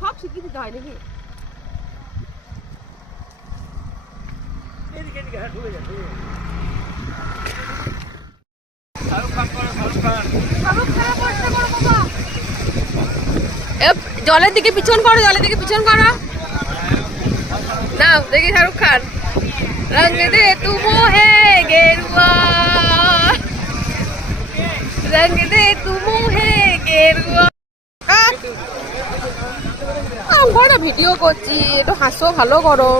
সব শিখিয়ে দিতে হয় নাকি? জলের দিকে পিছন করো, জলের দিকে পিছন করো। নাও দেখি শাহরুখ খান। রঙ দে তুমো হে গেরুয়া, রঙ দে তুমো হে গেরুয়া। ভিডিও করছি, একটু হাসো, ভালো করো।